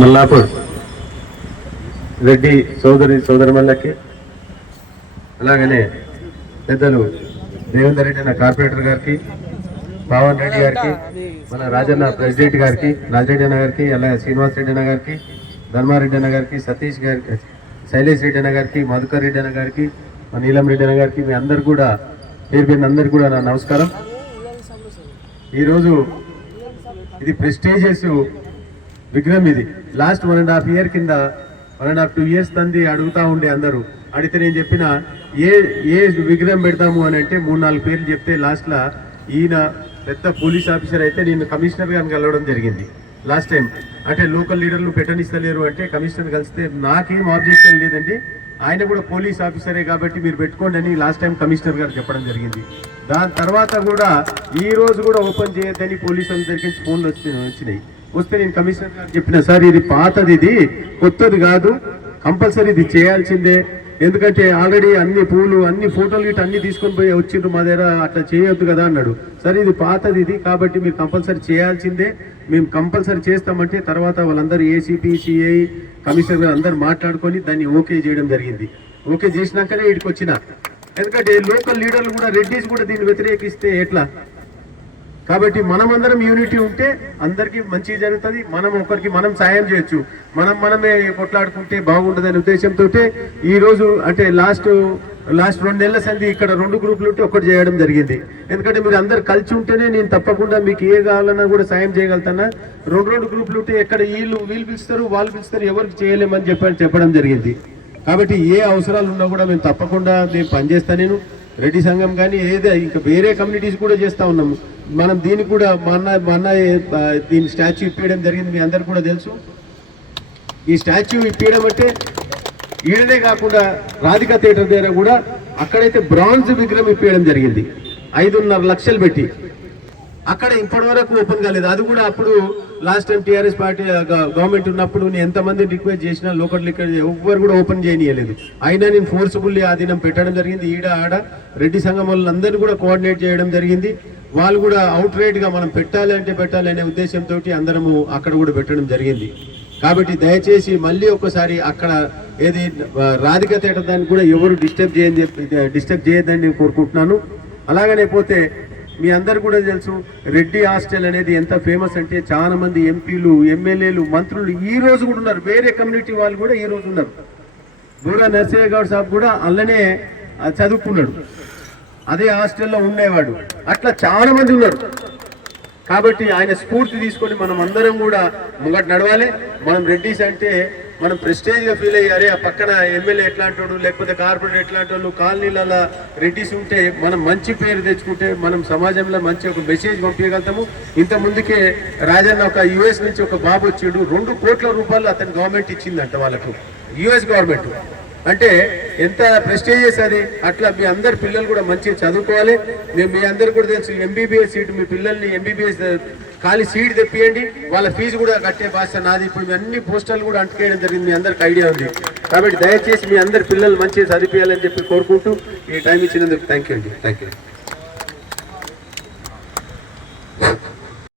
మల్లాపూర్. రెడ్డి సోదరి సోదరుమల్లకి అలాగనే పెద్దలు దేవేందర్ రెడ్డి అన్న కార్పొరేటర్ గారికి పవన్ రెడ్డి గారికి మన రాజన్న ప్రెసిడెంట్ గారికి రాజరెడ్డి అన్న గారికి అలాగే శ్రీనివాస్ రెడ్డి అన్న గారికి ధర్మారెడ్డి అన్న గారికి సతీష్ గారికి శైలేష్ రెడ్డి అన్న గారికి మధుకర్ రెడ్డి అన్న గారికి మన నీలం రెడ్డి అన్న గారికి మీ అందరు కూడా పేరు పేరు అందరికి కూడా నా నమస్కారం. ఈరోజు ఇది ప్రెస్టేజియస్ విగ్రహం ఇది. Last one and half year కింద one and half two years తంది అడుగుతా ఉండే అందరూ. అడిగితే నేను చెప్పిన ఏ ఏ విగ్రహం పెడతాము అని అంటే మూడు నాలుగు పేర్లు చెప్తే లాస్ట్లో ఈయన పెద్ద పోలీస్ ఆఫీసర్ అయితే నేను కమిషనర్ గారిని కలవడం జరిగింది. లాస్ట్ టైం అంటే లోకల్ లీడర్లు పెట్టనిస్తలేరు అంటే కమిషనర్ కలిస్తే నాకేం ఆబ్జెక్షన్ లేదండి. ఆయన కూడా పోలీస్ ఆఫీసరే కాబట్టి మీరు పెట్టుకోండి అని లాస్ట్ టైం కమిషనర్ గారు చెప్పడం జరిగింది. దాని తర్వాత కూడా ఈ రోజు కూడా ఓపెన్ చేయొద్దని పోలీసులు దగ్గరికి నుంచి ఫోన్లు వచ్చి వచ్చినాయి. వస్తే నేను కమిషనర్ గారు చెప్పిన సార్ ఇది పాతది ఇది కొత్తది కాదు కంపల్సరీ ఇది చేయాల్సిందే. ఎందుకంటే ఆల్రెడీ అన్ని పూలు అన్ని ఫోటోలు ఇటు అన్ని తీసుకొని పోయి వచ్చిండ్రు మా దగ్గర అట్లా చేయొద్దు కదా అన్నాడు. సరే ఇది పాతది ఇది కాబట్టి మీరు కంపల్సరీ చేయాల్సిందే. మేము కంపల్సరీ చేస్తామంటే తర్వాత వాళ్ళందరూ ఏసీపీ సిఐ కమిషనర్ అందరూ అందరు మాట్లాడుకొని దాన్ని ఓకే చేయడం జరిగింది. ఓకే చేసినాకనే ఇక్కడికి వచ్చిన. ఎందుకంటే లోకల్ లీడర్లు కూడా రెడ్డిస్ కూడా దీన్ని వ్యతిరేకిస్తే ఎట్లా? కాబట్టి మనమందరం యూనిటీ ఉంటే అందరికీ మంచి జరుగుతుంది. మనం ఒకరికి మనం సాయం చేయొచ్చు. మనం మనమే కొట్లాడుకుంటే బాగుంటుందనే ఉద్దేశంతో ఈరోజు అంటే లాస్ట్ లాస్ట్ రెండు నెలల సంది ఇక్కడ రెండు గ్రూపులు ఉంటే ఒకటి చేయడం జరిగింది. ఎందుకంటే మీరు అందరు కలిసి ఉంటేనే నేను తప్పకుండా మీకు ఏ కావాలన్నా కూడా సాయం చేయగలుగుతానా? రెండు రెండు గ్రూపులు ఉంటే ఎక్కడ వీళ్ళు వీళ్ళు పిలుస్తారు వాళ్ళు పిలుస్తారు ఎవరికి చేయలేమని చెప్పని చెప్పడం జరిగింది. కాబట్టి ఏ అవసరాలు ఉన్నా కూడా మేము తప్పకుండా మేము పనిచేస్తా నేను. రెడ్డి సంఘం కానీ ఏదో ఇంకా వేరే కమ్యూనిటీస్ కూడా చేస్తా ఉన్నాము. మనం దీన్ని కూడా మా అన్న మా అన్నయ్య దీని స్టాచ్యూ ఇప్పేయడం జరిగింది మీ అందరికి కూడా తెలుసు. ఈ స్టాచ్యూ ఇప్పేయడం అంటే ఈడనే కాకుండా రాధికా థియేటర్ దగ్గర కూడా అక్కడైతే బ్రాంజ్ విగ్రహం ఇప్పేయడం జరిగింది. ఐదున్నర లక్షలు పెట్టి. అక్కడ ఇప్పటి వరకు ఓపెన్ కాలేదు. అది కూడా అప్పుడు last time TRS party government ఉన్నప్పుడు నేను ఎంతమంది రిక్వెస్ట్ చేసినా లోకల్ ఇక్కడ ఎవ్వరు కూడా ఓపెన్ చేయనీయలేదు. అయినా నేను ఫోర్స్ఫుల్లీ ఆ దినం పెట్టడం జరిగింది. ఈడ ఆడ రెడ్డి సంఘం వాళ్ళందరినీ కూడా కోఆర్డినేట్ చేయడం జరిగింది. వాళ్ళు కూడా అవుట్ రేట్గా మనం పెట్టాలి అంటే పెట్టాలి అనే ఉద్దేశంతో అందరము అక్కడ కూడా పెట్టడం జరిగింది. కాబట్టి దయచేసి మళ్ళీ ఒక్కసారి అక్కడ ఏది రాధిక థియేటర్ దాన్ని కూడా ఎవరు డిస్టర్బ్ చేయని చెప్పి డిస్టర్బ్ చేయొద్దని నేను కోరుకుంటున్నాను. అలాగనే పోతే మీ అందరు కూడా తెలుసు రెడ్డి హాస్టల్ అనేది ఎంత ఫేమస్ అంటే చాలా మంది ఎంపీలు ఎమ్మెల్యేలు మంత్రులు ఈ రోజు కూడా ఉన్నారు. వేరే కమ్యూనిటీ వాళ్ళు కూడా ఈ రోజు ఉన్నారు. బూరా నర్సయ్య గౌడ్ సాబ్ కూడా అల్లనే చదువుకున్నాడు. అదే హాస్టల్లో ఉండేవాడు. అట్లా చాలా మంది ఉన్నారు. కాబట్టి ఆయన స్ఫూర్తి తీసుకొని మనం అందరం కూడా ముంగట నడవాలి. మనం రెడ్డిస్ అంటే మనం ప్రెస్టేజ్గా ఫీల్ అయ్యారే ఆ పక్కన ఎమ్మెల్యే ఎట్లాంటోడు లేకపోతే కార్పొరేటర్ ఎట్లాంటోళ్ళు కాలనీలలో రెడ్డిస్ ఉంటే మనం మంచి పేరు తెచ్చుకుంటే మనం సమాజంలో మంచి ఒక మెసేజ్ పంపించగలుగుతాము. ఇంత ముందుకే రాజన్న ఒక యుఎస్ నుంచి ఒక బాబు వచ్చిండు. రెండు కోట్ల రూపాయలు అతని గవర్నమెంట్ ఇచ్చిందంట వాళ్ళకు. US government. అంటే ఎంత ప్రెస్టేజియస్ అది? అట్లా మీ అందరి పిల్లలు కూడా మంచిగా చదువుకోవాలి. మేము మీ అందరు కూడా తెలుసు ఎంబీబీఎస్ సీట్ మీ పిల్లల్ని ఎంబీబీఎస్ ఖాళీ సీట్ తెప్పియండి. వాళ్ళ ఫీజు కూడా కట్టే బాధ్యత నాది. ఇప్పుడు మీ అన్ని పోస్టర్లు కూడా అంటుకేయడం జరిగింది. మీ అందరికి ఐడియా ఉంది. కాబట్టి దయచేసి మీ అందరి పిల్లలు మంచిగా చదివించాలని చెప్పి కోరుకుంటూ ఈ టైం ఇచ్చినందుకు థ్యాంక్ యూ అండి. Thank you